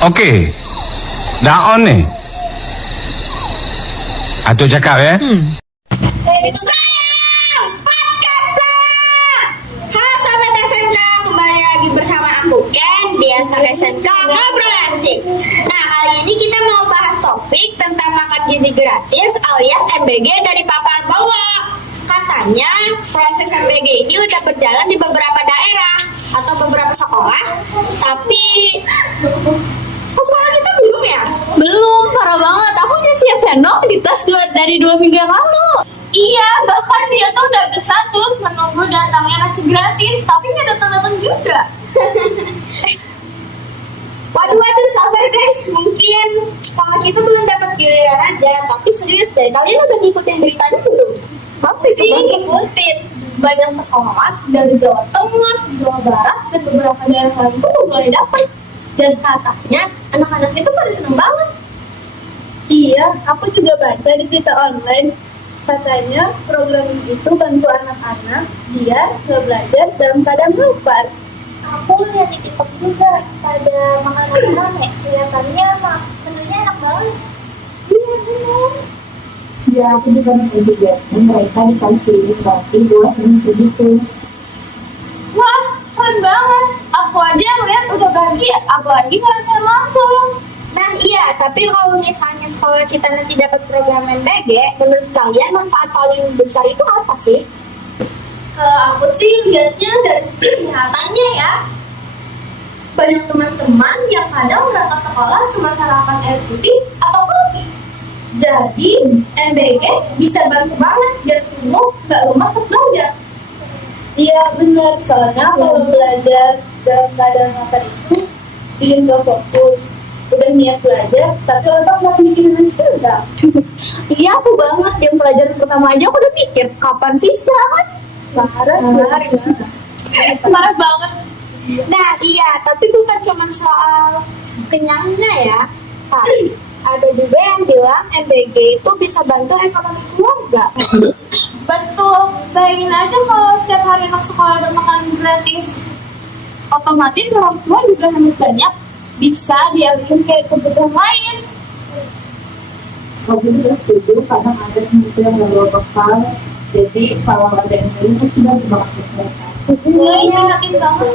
Oke. Daon nih. Atau cakap ya. Saya Pakasa. Halo sahabat SMK, kembali lagi bersama aku Ken di SMK Ngobrol Asik. Nah, kali ini kita mau bahas topik tentang makan gizi gratis alias MBG dari papan bawah. Katanya proses MBG ini udah berjalan di beberapa daerah atau beberapa sekolah, tapi kok sekolah kita belum ya? Belum, parah banget. Aku udah siap sendok di tas dari 2 minggu yang lalu. Iya, bahkan dia tuh udah berstatus menunggu datangnya nasi gratis, tapi nggak datang-datang juga. Waduh, sabar guys. Mungkin sekolah kita belum dapat giliran aja, tapi serius deh. Kalian udah ngikutin beritanya belum? Apa sih ngikutin? Banyak sekolah dari Jawa Tengah, Jawa Barat, dan beberapa daerah lain tuh udah mulai dapat. Dan katanya anak-anak itu pada seneng banget. Iya, aku juga baca di berita online. Katanya program itu bantu anak-anak biar nggak belajar dalam keadaan lapar. Aku lihat di TikTok juga pada makanan aneh. Kelihatannya menunya enak banget. Iya, benar. Ya, aku juga nonton juga. Mereka dikasih gratis buat segitu. Wah, keren banget. Aku aja ngeliat udah bahagia, apalagi ngerasain langsung. Nah iya, tapi kalau misalnya sekolah kita nanti dapat program MBG, menurut kalian manfaat paling besar itu apa sih? Kalau aku sih lihatnya dari sisi kesehatannya ya. Banyak teman-teman yang kadang berangkat sekolah cuma sarapan air putih atau kopi. Jadi MBG bisa bantu banget biar tubuh nggak lemas pas belajar. Iya benar, soalnya kalau belajar dalam keadaan lapar itu bikin gak fokus. Udah niat belajar, tapi otak nggak mikirin hasilnya. Iya, aku banget. Yang pelajaran pertama aja aku udah mikir, kapan sih istirahat? Marah banget. Nah iya, tapi bukan cuma soal kenyangnya ya. Tapi ada juga yang bilang MBG itu bisa bantu ekonomi keluarga. Betul, bayangin aja kalau setiap hari anak sekolah ada makanan gratis, otomatis orang tua juga hemat banyak, bisa dialihin kayak kebutuhan lain. Aku juga setuju, kadang ada teman yang nggak bawa bekal. Jadi kalau ada yang beli itu sudah dimakan mereka. Iya, prihatin banget.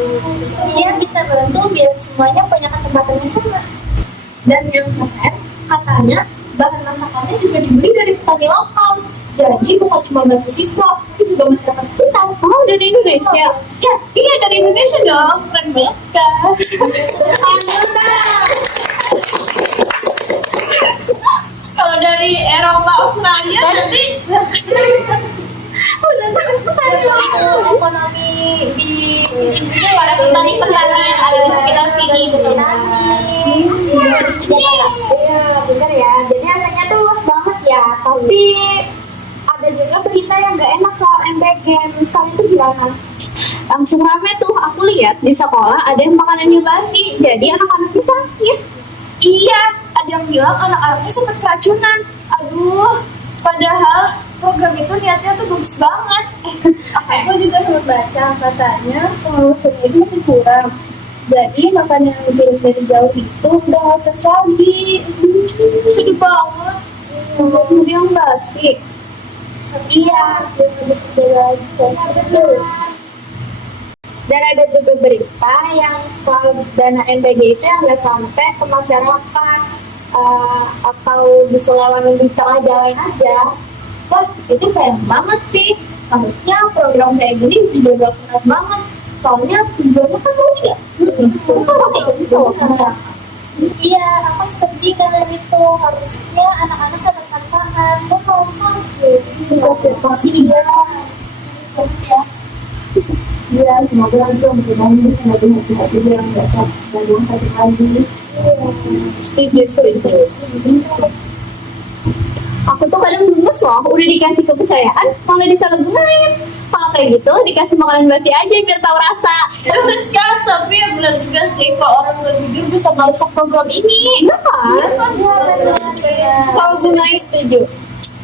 Iya bisa bantu biar semuanya punya kesempatan yang sama. Dan yang keren, katanya bahan masakannya juga dibeli dari petani lokal. Jadi bukan cuma bantu siswa, tapi juga masyarakat sekitar. Oh, dari Indonesia? Ya, iya dari Indonesia dong. Keren banget kan? Kalau dari Eropa, Australia nanti Ekonomi di sini juga para petani-petani yang ada di sekitar sini. Iya, bener ya. Jadi asalnya tuh luas banget ya. Tapi ada juga berita yang nggak enak soal MBG. Kalian itu gimana? Langsung rame tuh, aku lihat di sekolah ada yang makanannya basi, jadi anak-anaknya sakit. Iya, ada yang bilang anak-anaknya sempat keracunan. Aduh, padahal program itu niatnya tuh bagus banget. Aku juga sempat baca katanya pengawasannya itu masih kurang. Jadi makanan yang dikirim dari jauh itu udah nggak fresh lagi. Sedih banget. Kemudian yang basi. Iya, dan ada juga berita yang soal dana MBG itu yang nggak sampai ke masyarakat atau diselewengin di tengah jalan aja. Wah, itu sayang banget sih. Harusnya program kayak gini juga keren banget. Soalnya tujuannya kan mulia. Iya, aku setuju dengan itu. Harusnya anak-anak ada manfaat. Kok kalau sakit? Iya. Ya, semoga nanti orang bisa lebih hati-hati yang nggak sakit lagi. Setuju. Aku tuh kadang gemes loh, udah dikasih kepercayaan, malah disalahgunain. Kalau kayak gitu, dikasih makanan basi aja biar tahu rasa. Terus kan, tapi ya benar juga sih, kalau orang udah jujur bisa merusak program ini. Iya kan? Soalnya setuju.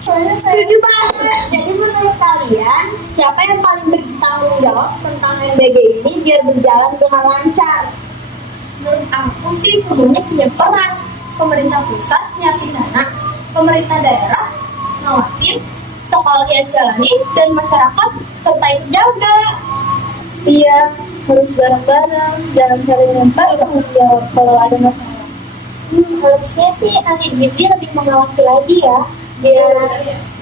Setuju banget. Jadi menurut kalian, siapa yang paling bertanggung jawab tentang MBG ini biar berjalan dengan lancar? Menurut aku sih semuanya punya peran. Pemerintah pusat nyiapin dana, pemerintah daerah ngawasin, sekolah yang jalani, dan masyarakat serta ikut jaga. Iya, harus bareng-bareng, jangan saling lempar tanggung jawab kalau ada masalah. Harusnya sih ahli gizi lebih mengawasi lagi ya, biar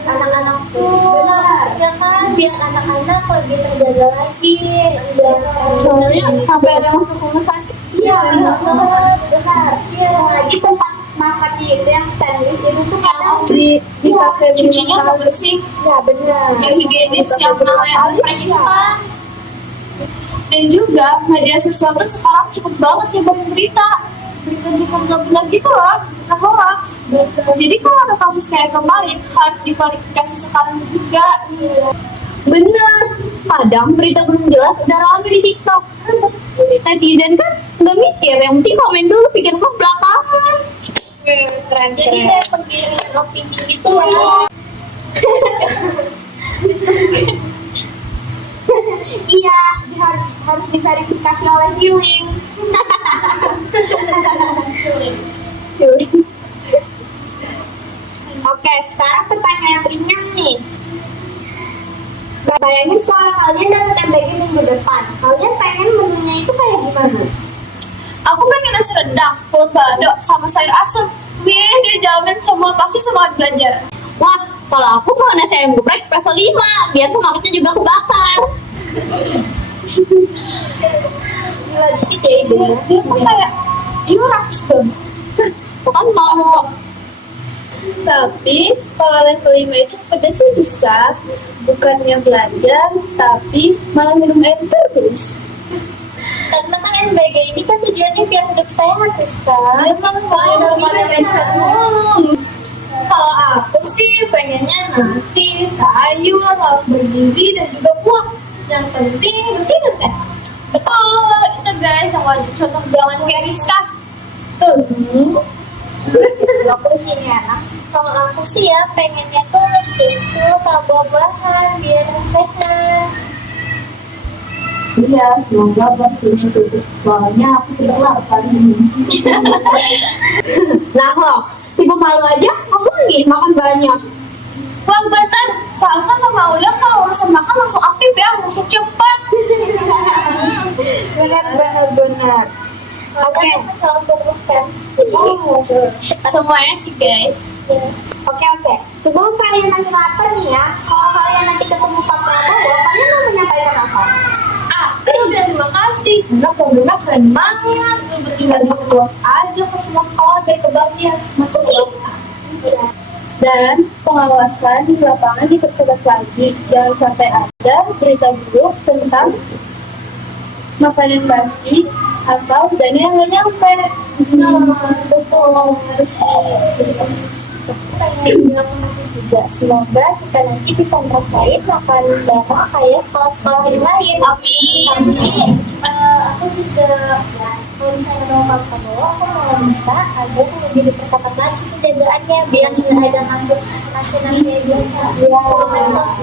anak-anak tuh, ya kan, biar anak-anak lebih terjaga lagi. Soalnya sampai ada masuk rumah sakit. Iya, benar. Iya, lagi tempat makannya itu yang stainless itu tuh kadang Dipakai Cucinya nggak bersih, ya benar. yang higienis, yang namanya itu kan. Dan juga media sosial tuh sekarang cepet banget nyebarin berita nggak benar gitu loh, berita hoax. Jadi kalau ada kasus kayak kemarin harus diklarifikasi sekarang juga. Bener, kadang berita belum jelas udah rame di TikTok. Netizen kan nggak mikir, yang penting komen dulu, pikir ke belakangan. Keren, Jadi keren. kayak penggiring opini gitu ya. Iya, harus diverifikasi oleh feeling. Oke, sekarang pertanyaan ringan nih. Bayangin sekolah kalian dapat MBG minggu depan. Kalian pengen menunya itu kayak gimana? Aku pengen nasi rendang, kulit balado, sama sayur asem. Wih, dia jamin semua pasti semangat belajar. Wah, kalau aku mau nasi ayam geprek level 5, biar semangatnya juga kebakar. Gila dikit ya idenya. Dia tuh kayak, iya rakus banget. Kan mau. Tapi kalau level 5 itu pedas sih bisa. Bukannya belajar, tapi malah minum air terus. Karena kan MBG ini kan tujuannya biar hidup sehat, Rizka. Emang kalau pada mindset kalau aku sih pengennya nasi, sayur, lauk bergizi, dan juga buah. Yang penting bersih dan sehat. Betul, itu guys yang wajib contoh jangan kayak Rizka. Aku sini anak. Kalau aku sih ya pengennya tuh susu sama buah-buahan biar sehat. Iya, semoga vaksinnya tutup. Soalnya aku sudah lapar nih. Nah, loh, si pemalu aja ngomongin makan banyak. Wah bentar, Salsa sama Ulang kalau urusan makan langsung aktif ya, langsung cepat. Benar. Oke. Selalu teruskan. Semuanya sih guys. Oke. Sebelum kalian nanti lapar nih ya, kalau kalian nanti ketemu Pak Prabowo, kalian mau menyampaikan apa? Aku udah terima kasih karena programnya keren banget. Udah tinggal luas aja ke semua sekolah biar kebagian masuk kita. Dan pengawasan di lapangan diperketat lagi. Jangan sampai ada berita buruk tentang makanan basi atau dana yang nggak nyampe. Betul, harus Pengen bilang makasih juga. Semoga kita nanti bisa ngerasain makan bareng kayak sekolah-sekolah yang lain. Amin. Aku juga kalau misalnya mau Pak Prabowo, aku mau minta agar lebih diperketat lagi penjagaannya biar tidak ada kasus-kasus kayak biasa.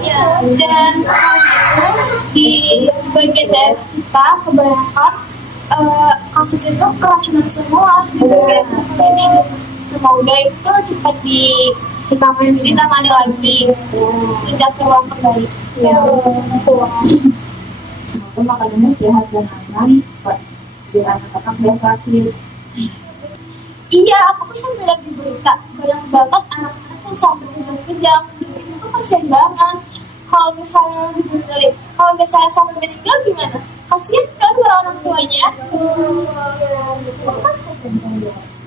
Ya, dan di bagian daerah kita kebanyakan kasus itu keracunan semua di bagian kasus ini. Semoga itu cepat ditangani lagi, tidak terulang kembali. Ya, semoga makanannya sehat dan aman, biar anak-anak nggak sakit. Iya, aku tuh sampai lihat di berita banyak banget anak-anak yang sampai kejang-kejang. Itu tuh kasihan banget. Kalau misalnya sampai meninggal gimana? Kasihan kan orang tuanya.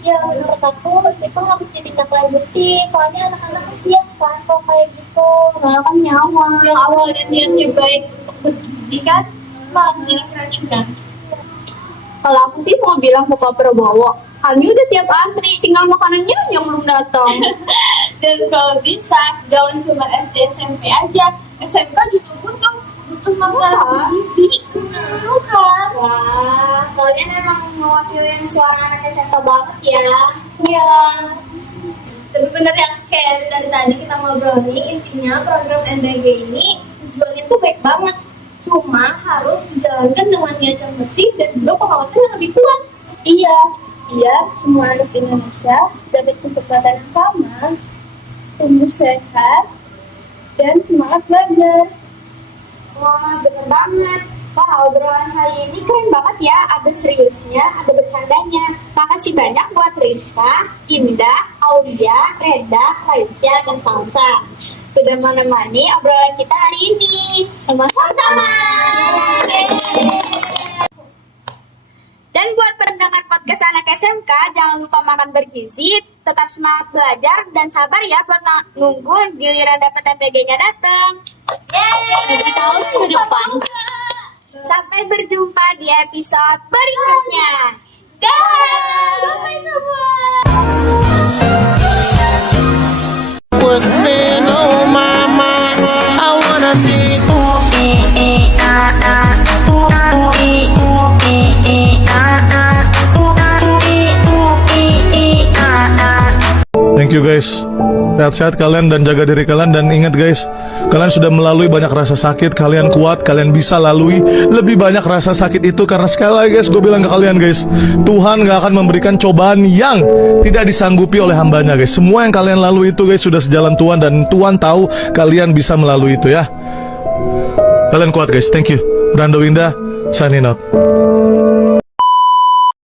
Ya menurut aku itu harus ditindaklanjuti, soalnya anak-anak kasihan kan kalau kayak gitu. Soalnya kan nyawa yang awalnya niatnya baik untuk bergizi kan malah jadi keracunan. Kalau aku sih mau bilang ke Pak Prabowo, kami udah siap antri, tinggal makanannya yang belum datang. Dan kalau bisa jangan cuma SD SMP aja, SMK juga butuh makanan bergizi. Kan? Wah, kalian emang mewakili suara anak SMK banget ya. Ya. Tapi bener yang kayak dari tadi kita ngobrol nih, intinya program MBG ini tujuannya tuh baik banget. Cuma harus dijalankan dengan niat yang bersih dan juga pengawasan yang lebih kuat. Iya, biar semua anak Indonesia dapat kesempatan yang sama, tumbuh sehat, dan semangat belajar. Wah, bener banget. Wah, obrolan hari ini keren banget ya. Ada seriusnya, ada bercandanya. Makasih banyak buat Rizka, Indah, Aulia, Reda, Raisya, dan Salsa sudah menemani obrolan kita hari ini. Sama-sama. Dan buat pendengar podcast anak SMK, jangan lupa makan bergizi, tetap semangat belajar, dan sabar ya buat nunggu giliran dapat MPG-nya datang. Yeay! Tahun depan. Sampai berjumpa di episode berikutnya. Bye semua. What's been on my mind? I wanna be Thank you guys. Sehat-sehat kalian dan jaga diri kalian. Dan ingat guys, kalian sudah melalui banyak rasa sakit. Kalian kuat, kalian bisa lalui lebih banyak rasa sakit itu. Karena sekali lagi guys, gue bilang ke kalian guys, Tuhan gak akan memberikan cobaan yang tidak disanggupi oleh hambanya guys. Semua yang kalian lalui itu guys sudah sejalan Tuhan. Dan Tuhan tahu kalian bisa melalui itu ya. Kalian kuat guys, thank you. Brando Indah, signing out.